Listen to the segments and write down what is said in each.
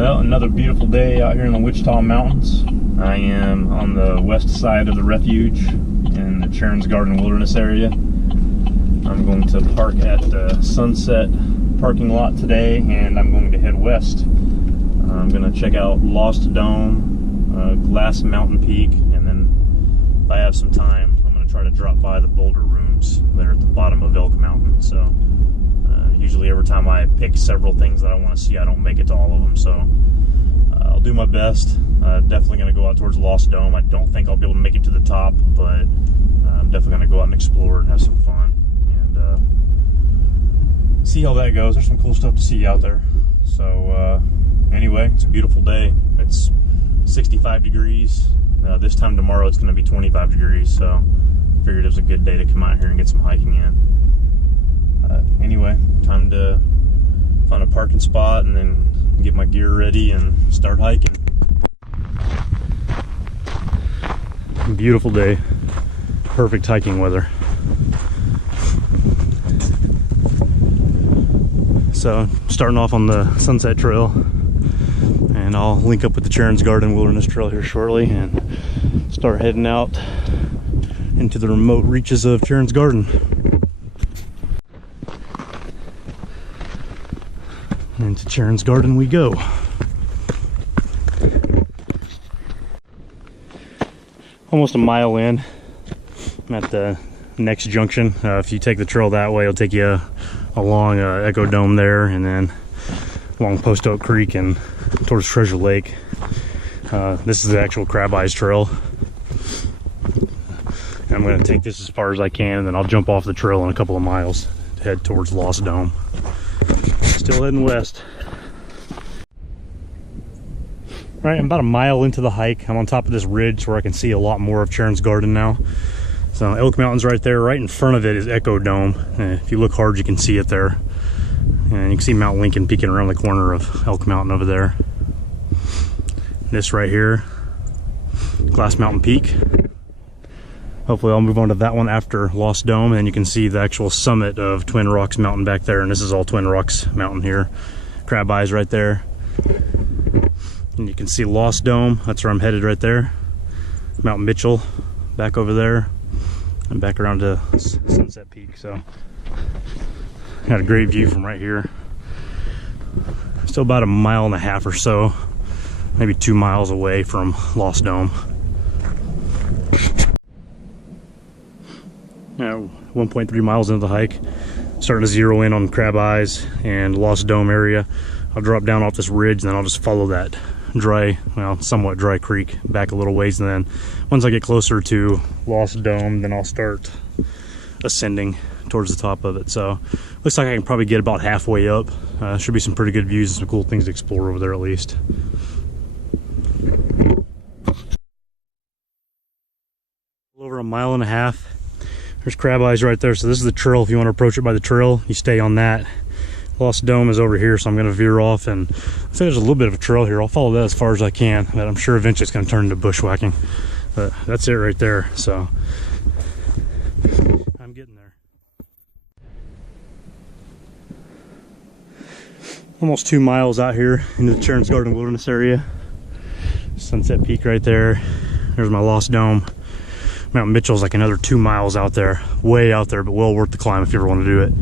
Well, another beautiful day out here in the Wichita Mountains. I am on the west side of the refuge in the Charon's Garden Wilderness area. I'm going to park at the Sunset parking lot today, and I'm going to head west. I'm going to check out Lost Dome, Glass Mountain Peak, and then if I have some time, I'm going to try to drop by the boulder rooms that are at the bottom of Elk Mountain. So usually every time I pick several things that I want to see, I don't make it to all of them. So I'll do my best. Definitely going to go out towards Lost Dome. I don't think I'll be able to make it to the top, but I'm definitely going to go out and explore and have some fun and see how that goes. There's some cool stuff to see out there. So anyway, it's a beautiful day. It's 65 degrees. This time tomorrow it's going to be 25 degrees, so I figured it was a good day to come out here and get some hiking in. Anyway, time to find a parking spot and then get my gear ready and start hiking. Beautiful day, perfect hiking weather. So starting off on the Sunset Trail, and I'll link up with the Charon's Garden Wilderness Trail here shortly and start heading out into the remote reaches of Charon's Garden. Into Charon's Garden we go. Almost a mile in, I'm at the next junction. If you take the trail that way, it'll take you along Echo Dome there, and then along Post Oak Creek and towards Treasure Lake. This is the actual Crab Eyes Trail. And I'm going to take this as far as I can, and then I'll jump off the trail in a couple of miles to head towards Lost Dome. Still heading west. Right, I'm about a mile into the hike. I'm on top of this ridge where I can see a lot more of Charon's Garden now. So Elk Mountain's right there. Right in front of it is Echo Dome. If you look hard, you can see it there. And you can see Mount Lincoln peeking around the corner of Elk Mountain over there. This right here, Glass Mountain Peak. Hopefully I'll move on to that one after Lost Dome, and you can see the actual summit of Twin Rocks Mountain back there, and this is all Twin Rocks Mountain here. Crab Eyes right there. And you can see Lost Dome, that's where I'm headed right there. Mount Mitchell back over there, and back around to Sunset Peak. So got a great view from right here. Still about a mile and a half or so, maybe 2 miles away from Lost Dome. 1.3 miles into the hike, starting to zero in on Crab Eyes and Lost Dome area. I'll drop down off this ridge, and then I'll just follow that dry, well, somewhat dry creek back a little ways, and then once I get closer to Lost Dome, then I'll start ascending towards the top of it. So looks like I can probably get about halfway up. Should be some pretty good views and some cool things to explore over there at least. Over a mile and a half. There's Crab Eyes right there. So this is the trail. If you want to approach it by the trail, you stay on that. Lost Dome is over here, so I'm going to veer off, and I think there's a little bit of a trail here. I'll follow that as far as I can, but I'm sure eventually it's going to turn into bushwhacking. But that's it right there. So I'm getting there. Almost 2 miles out here into the Charon's Garden Wilderness area. Sunset Peak right there. There's my Lost Dome. Mount Mitchell's like another 2 miles out there, way out there, but well worth the climb if you ever want to do it.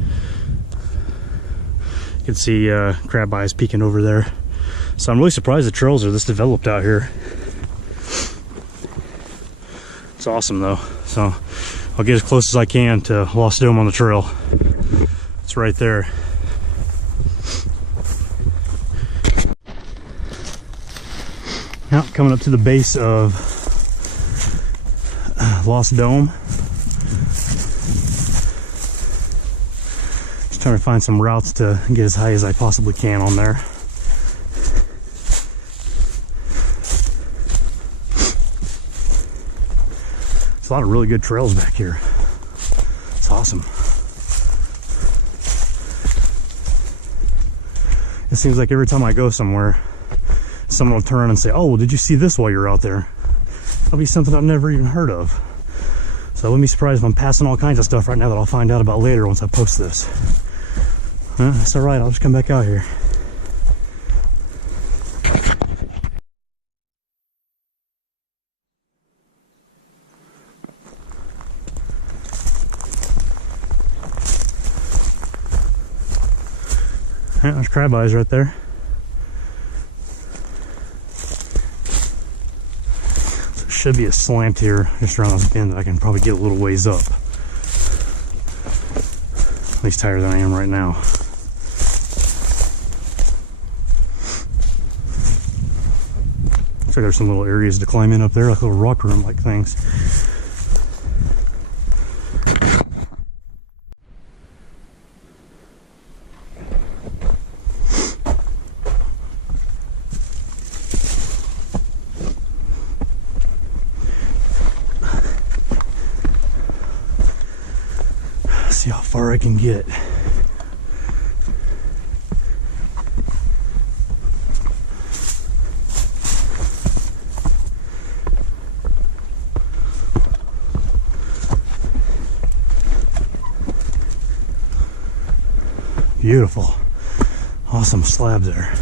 You can see Crab Eyes peeking over there. So I'm really surprised the trails are this developed out here. It's awesome though. So I'll get as close as I can to Lost Dome on the trail. It's right there. Now coming up to the base of Lost Dome. Just trying to find some routes to get as high as I possibly can on there. There's a lot of really good trails back here. It's awesome. It seems like every time I go somewhere, someone will turn around and say, "Oh, well, did you see this while you're out there?" That'll be something I've never even heard of. So I wouldn't be surprised if I'm passing all kinds of stuff right now that I'll find out about later once I post this. That's alright, I'll just come back out here. Alright, there's crab eyes right there. So there should be a slant here just around this bend that I can probably get a little ways up. At least higher than I am right now. Looks like there's some little areas to climb in up there, like little rock room like things. See how far I can get. Beautiful. Awesome slab there.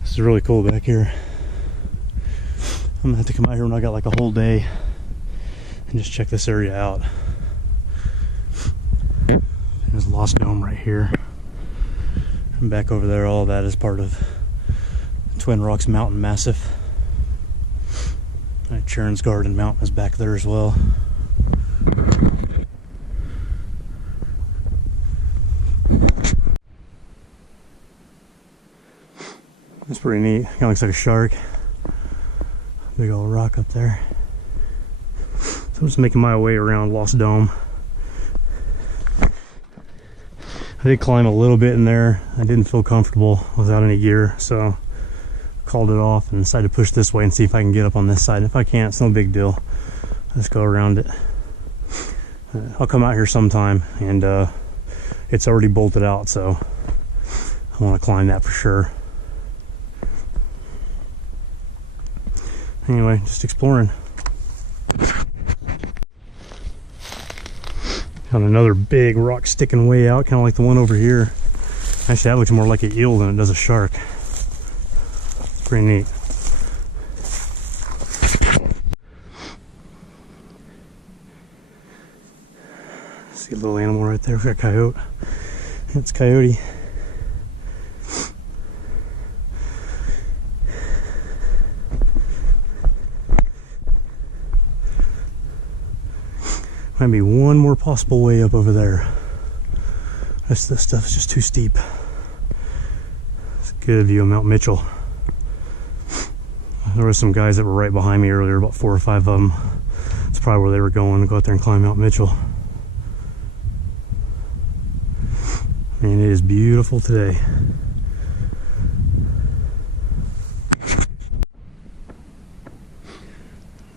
This is really cool back here. I'm gonna have to come out here when I got like a whole day and just check this area out. There's Lost Dome right here. And back over there, all of that is part of Twin Rocks Mountain Massif. Charon's Garden Mountain is back there as well. That's pretty neat. Kind of looks like a shark. Big old rock up there. So I'm just making my way around Lost Dome. I did climb a little bit in there. I didn't feel comfortable without any gear, so called it off and decided to push this way and see if I can get up on this side. If I can't, it's no big deal. Let's go around it. I'll come out here sometime, and it's already bolted out, so I want to climb that for sure. Anyway, just exploring. Got another big rock sticking way out, kind of like the one over here. Actually, that looks more like an eel than it does a shark. It's pretty neat. See a little animal right there. We got a coyote. It's coyote. Might be one more possible way up over there. This stuff is just too steep. It's a good view of Mount Mitchell. There were some guys that were right behind me earlier, about 4 or 5 of them. That's probably where they were going, to go out there and climb Mount Mitchell. And it is beautiful today.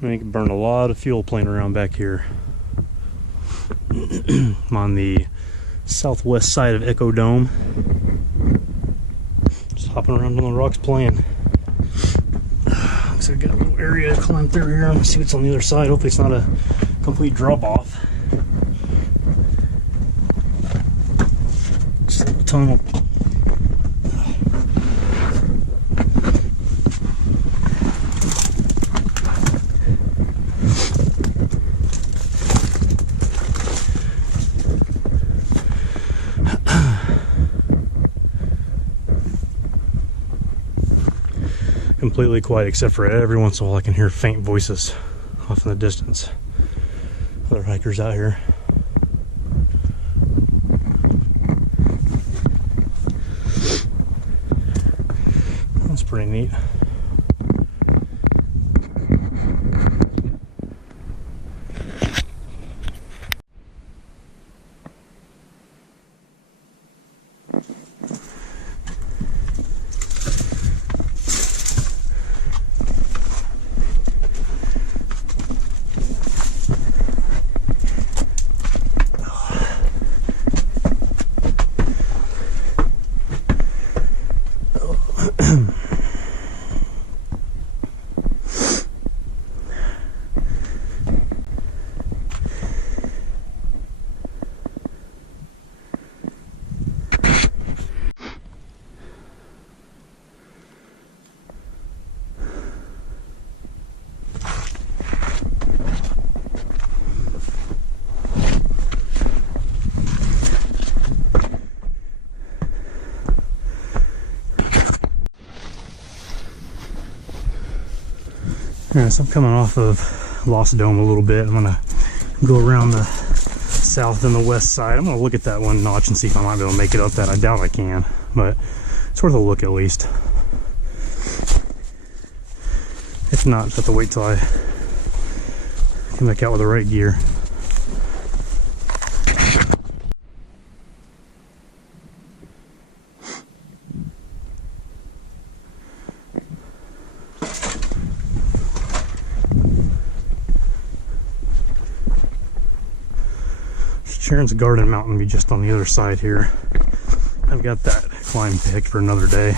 I can burn a lot of fuel playing around back here. I'm on the southwest side of Echo Dome. Just hopping around on the rocks playing. Looks like I got a little area to climb through here. Let's see what's on the other side. Hopefully it's not a complete drop off. Just a little tunnel. Completely quiet, except for every once in a while I can hear faint voices off in the distance. Other hikers out here. That's pretty neat. Alright, so I'm coming off of Lost Dome a little bit. I'm gonna go around the south and the west side. I'm gonna look at that one notch and see if I might be able to make it up that. I doubt I can, but it's worth a look at least. If not, just have to wait till I come back out with the right gear. Charon's Garden Mountain be just on the other side here. I've got that climb picked for another day.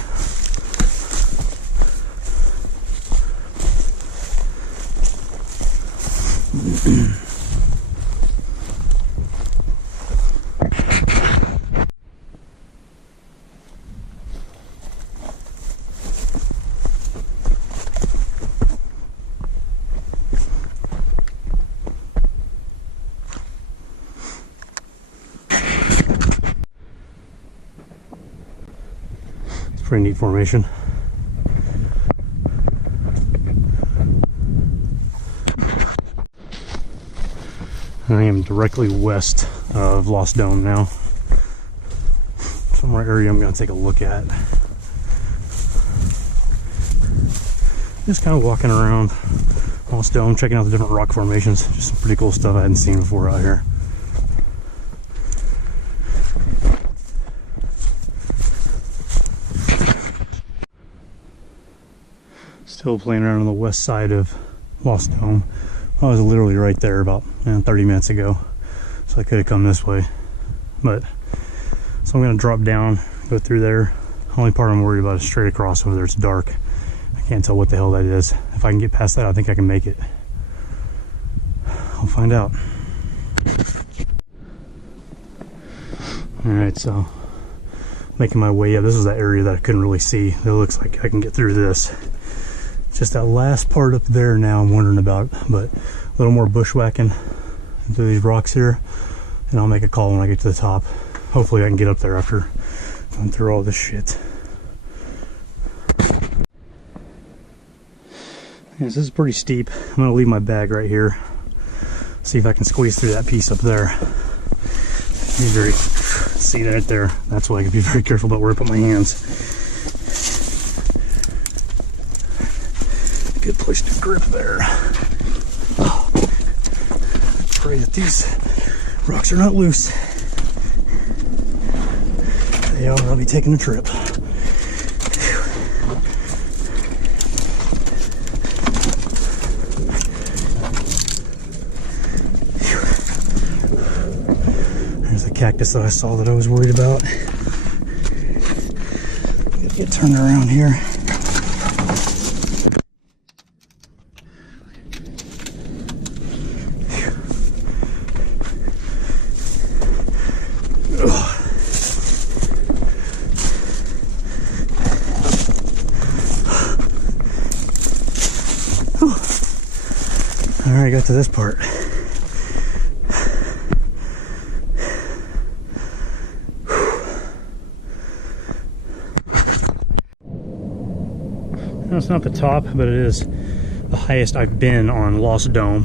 Pretty neat formation. I am directly west of Lost Dome now. Somewhere area I'm going to take a look at. Just kind of walking around Lost Dome, checking out the different rock formations. Just some pretty cool stuff I hadn't seen before out here. Still playing around on the west side of Lost Dome. I was literally right there about 30 minutes ago, so I could have come this way. But so I'm going to drop down, go through there. The only part I'm worried about is straight across over there. It's dark. I can't tell what the hell that is. If I can get past that, I think I can make it. I'll find out. Alright, so making my way up. This is that area that I couldn't really see. It looks like I can get through this. Just that last part up there now I'm wondering about, but a little more bushwhacking into these rocks here, and I'll make a call when I get to the top. Hopefully I can get up there after going through all this shit. Yes, this is pretty steep. I'm going to leave my bag right here. See if I can squeeze through that piece up there. Be very, see that right there. That's why I can be very careful about where I put my hands. Good place to grip there. Oh, pray that these rocks are not loose. They are. I'll be taking a trip. There's the cactus that I saw that I was worried about. Gotta get turned around here. Alright, got to this part. No, it's not the top, but it is the highest I've been on Lost Dome.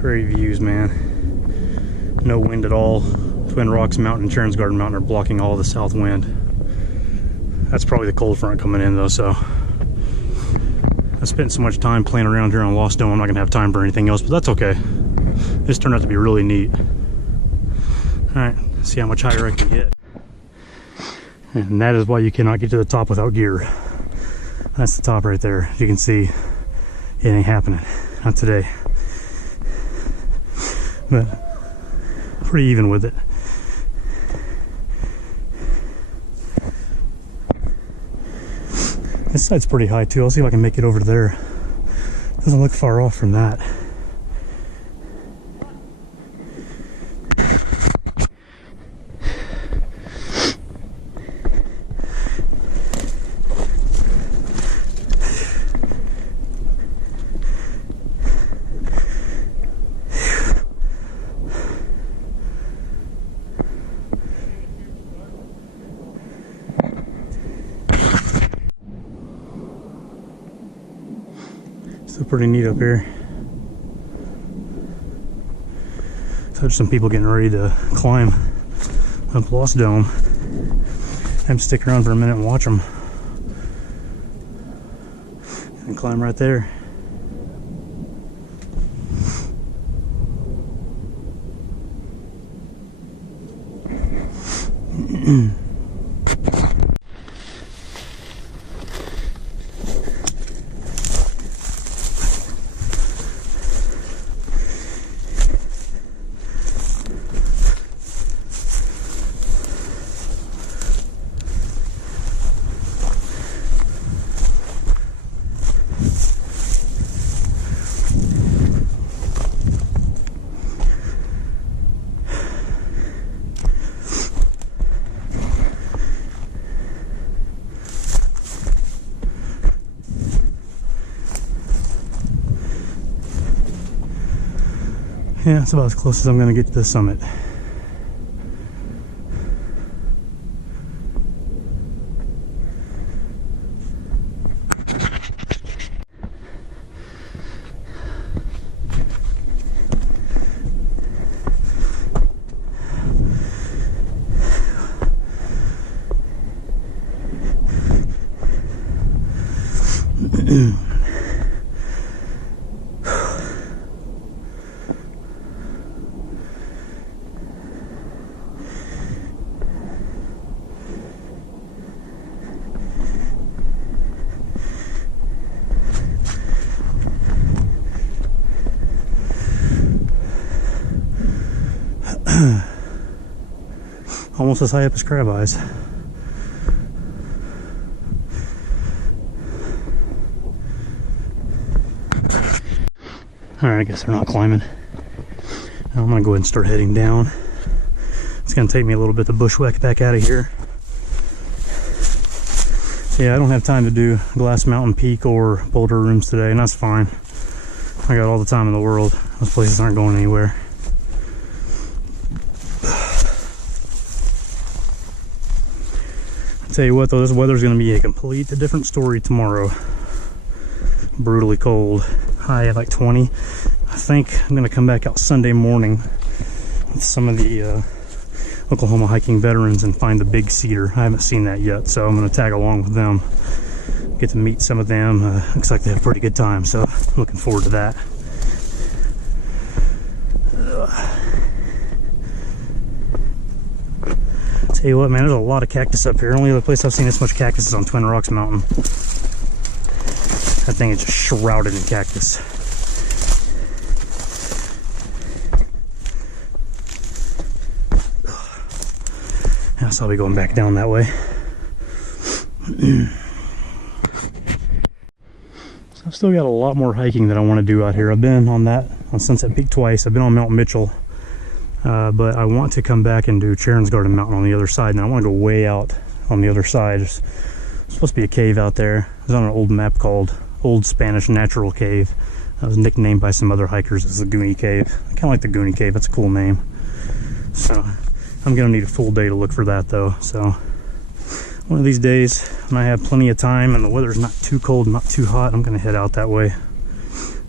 Great views, man. No wind at all. Twin Rocks Mountain and Charon's Garden Mountain are blocking all the south wind. That's probably the cold front coming in though, so I spent so much time playing around here on Lost Dome, I'm not going to have time for anything else, but that's okay. This turned out to be really neat. Alright, see how much higher I can get. And that is why you cannot get to the top without gear. That's the top right there. As you can see, it ain't happening. Not today. But pretty even with it. This side's pretty high too. I'll see if I can make it over to there. Doesn't look far off from that. Still pretty neat up here. There's some people getting ready to climb up Lost Dome. I'm stick around for a minute and watch them. And climb right there. Yeah, it's about as close as I'm going to get to the summit. Almost as high up as Crab Eyes. Alright, I guess they're not climbing. Now I'm gonna go ahead and start heading down. It's gonna take me a little bit to bushwhack back out of here. Yeah, I don't have time to do Glass Mountain Peak or Boulder Rooms today, and that's fine. I got all the time in the world. Those places aren't going anywhere. Tell you what though, this weather's going to be a complete different story tomorrow. Brutally cold. High at like 20. I think I'm going to come back out Sunday morning with some of the Oklahoma hiking veterans and find the Big Cedar. I haven't seen that yet, so I'm going to tag along with them. Get to meet some of them. Looks like they have a pretty good time, so looking forward to that. Tell you what, man, there's a lot of cactus up here. Only other place I've seen this much cactus is on Twin Rocks Mountain. That thing is just shrouded in cactus. So I'll be going back down that way. So I've still got a lot more hiking that I want to do out here. I've been on Sunset Peak twice. I've been on Mount Mitchell. But I want to come back and do Charon's Garden Mountain on the other side, and I want to go way out on the other side. There's supposed to be a cave out there. It was on an old map called Old Spanish Natural Cave. That was nicknamed by some other hikers as the Goonie Cave. I kind of like the Goonie Cave. That's a cool name. So I'm going to need a full day to look for that, though. So one of these days, when I have plenty of time and the weather's not too cold, not too hot, I'm going to head out that way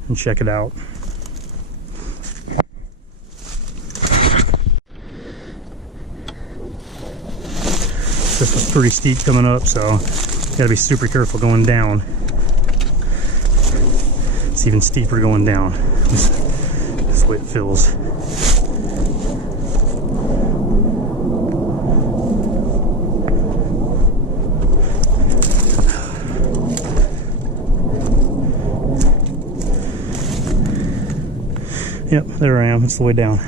and check it out. This was pretty steep coming up, so gotta be super careful going down. It's even steeper going down. This way it feels. Yep, there I am. It's the way down.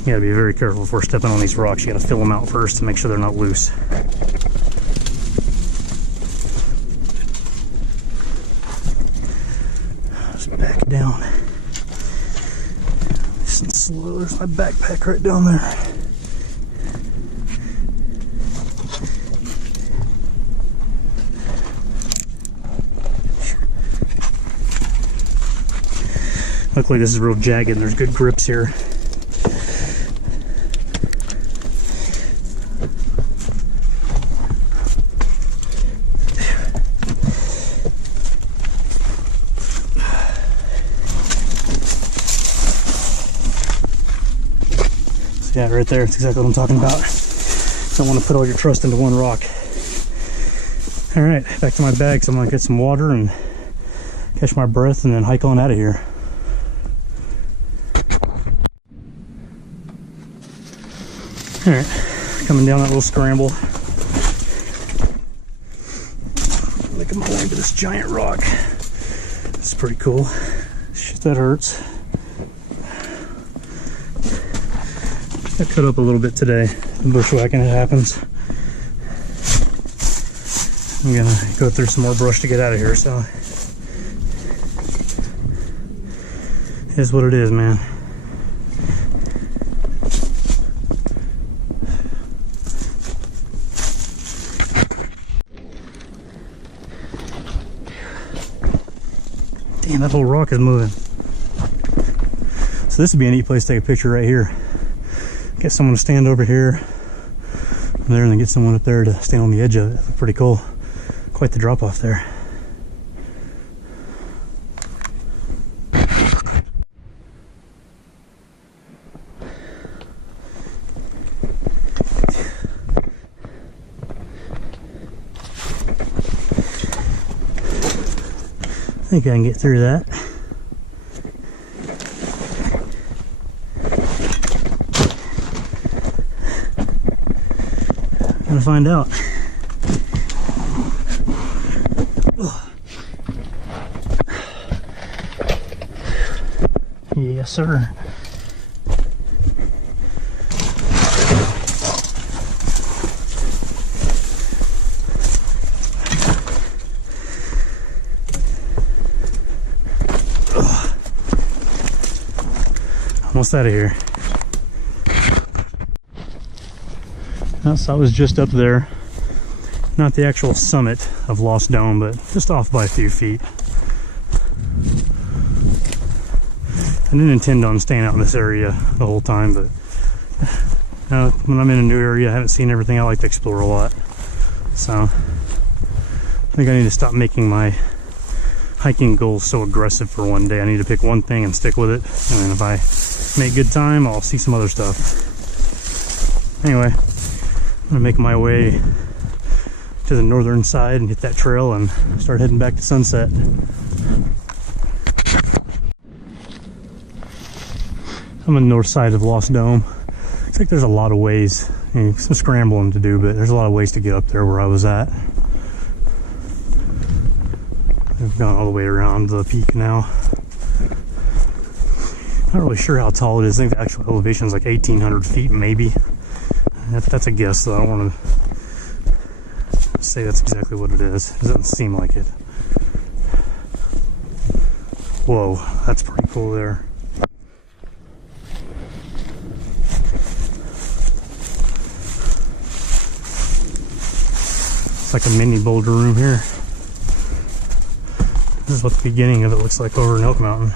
You gotta be very careful before stepping on these rocks. You gotta fill them out first to make sure they're not loose. Just back down. Nice and slow. There's my backpack right down there. Luckily this is real jagged and there's good grips here. So yeah, right there, that's exactly what I'm talking about. Don't want to put all your trust into one rock. All right, back to my bag, so I'm gonna get some water and catch my breath and then hike on out of here. All right, coming down that little scramble. Making my way to this giant rock. It's pretty cool. Shit, that hurts. I cut up a little bit today. The bushwhacking, it happens. I'm gonna go through some more brush to get out of here, so it is what it is, man. Damn, that whole rock is moving. So this would be a neat place to take a picture right here. Get someone to stand over here, there, and then get someone up there to stand on the edge of it. That's pretty cool. Quite the drop off there. I think I can get through that. Gonna find out. Yes, sir. Almost out of here. So I was just up there, not the actual summit of Lost Dome, but just off by a few feet. I didn't intend on staying out in this area the whole time, but when I'm in a new area, I haven't seen everything. I like to explore a lot. So I think I need to stop making my hiking goals so aggressive for one day. I need to pick one thing and stick with it. And then if I make good time, I'll see some other stuff. Anyway, I'm gonna make my way to the northern side and hit that trail and start heading back to Sunset. I'm on the north side of Lost Dome. Looks like there's a lot of ways, some scrambling to do, but there's a lot of ways to get up there where I was at. I've gone all the way around the peak now. Not really sure how tall it is. I think the actual elevation is like 1,800 feet, maybe. That's a guess, though. I don't want to say that's exactly what it is. It doesn't seem like it. Whoa, that's pretty cool there. It's like a mini boulder room here. This is what the beginning of it looks like over in Elk Mountain.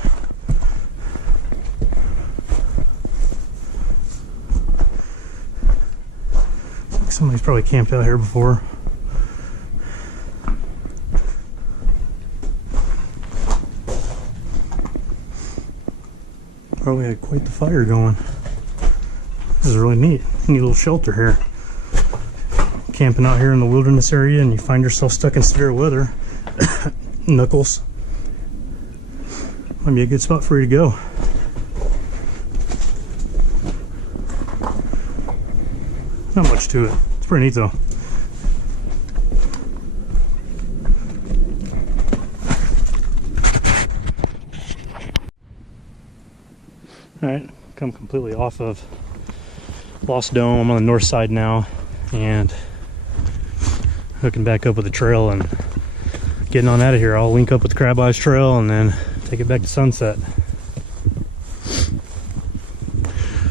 Somebody's probably camped out here before. Probably had quite the fire going. This is really neat. Neat little shelter here. Camping out here in the wilderness area and you find yourself stuck in severe weather. Knuckles. Might be a good spot for you to go. Not much to it. It's pretty neat though. Alright, come completely off of Lost Dome. I'm on the north side now and hooking back up with the trail and getting on out of here. I'll link up with the Crab Eyes Trail and then take it back to Sunset.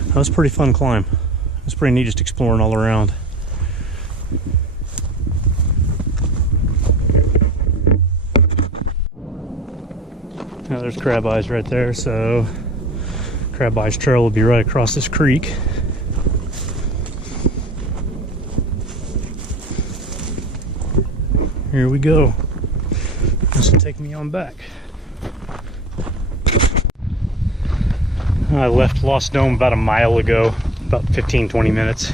That was a pretty fun climb. It's pretty neat just exploring all around. Now there's Crab Eyes right there. So Crab Eyes Trail will be right across this creek. Here we go. This will take me on back. I left Lost Dome about a mile ago, about 15-20 minutes.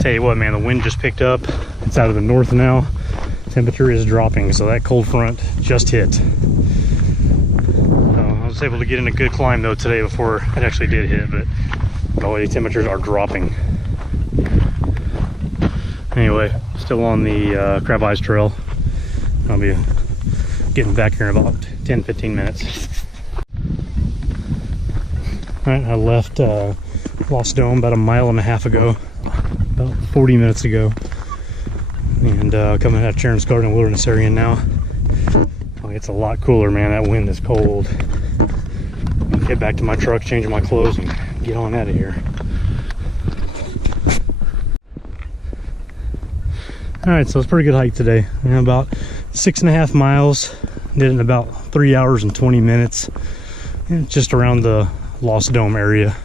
Tell you what, man, the wind just picked up. It's out of the north now. Temperature is dropping, so that cold front just hit. I was able to get in a good climb though today before it actually did hit, but the temperatures are dropping. Anyway, still on the Crab Eyes Trail. I'll be getting back here in about 10-15 minutes. Alright, I left Lost Dome about a mile and a half ago, about 40 minutes ago, and coming out of Charon's Garden Wilderness area now. Oh, it's a lot cooler, man. That wind is cold. Get back to my truck, change my clothes, and get on out of here. Alright, so it's a pretty good hike today. About 6.5 miles. Did it in about 3 hours and 20 minutes. Just around the Lost Dome area.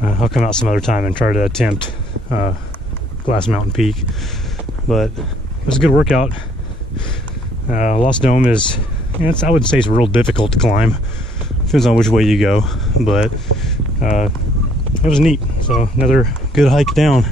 I'll come out some other time and try to attempt Glass Mountain Peak. But it was a good workout. Lost Dome is, I would say it's real difficult to climb. Depends on which way you go. But it was neat. So another good hike down.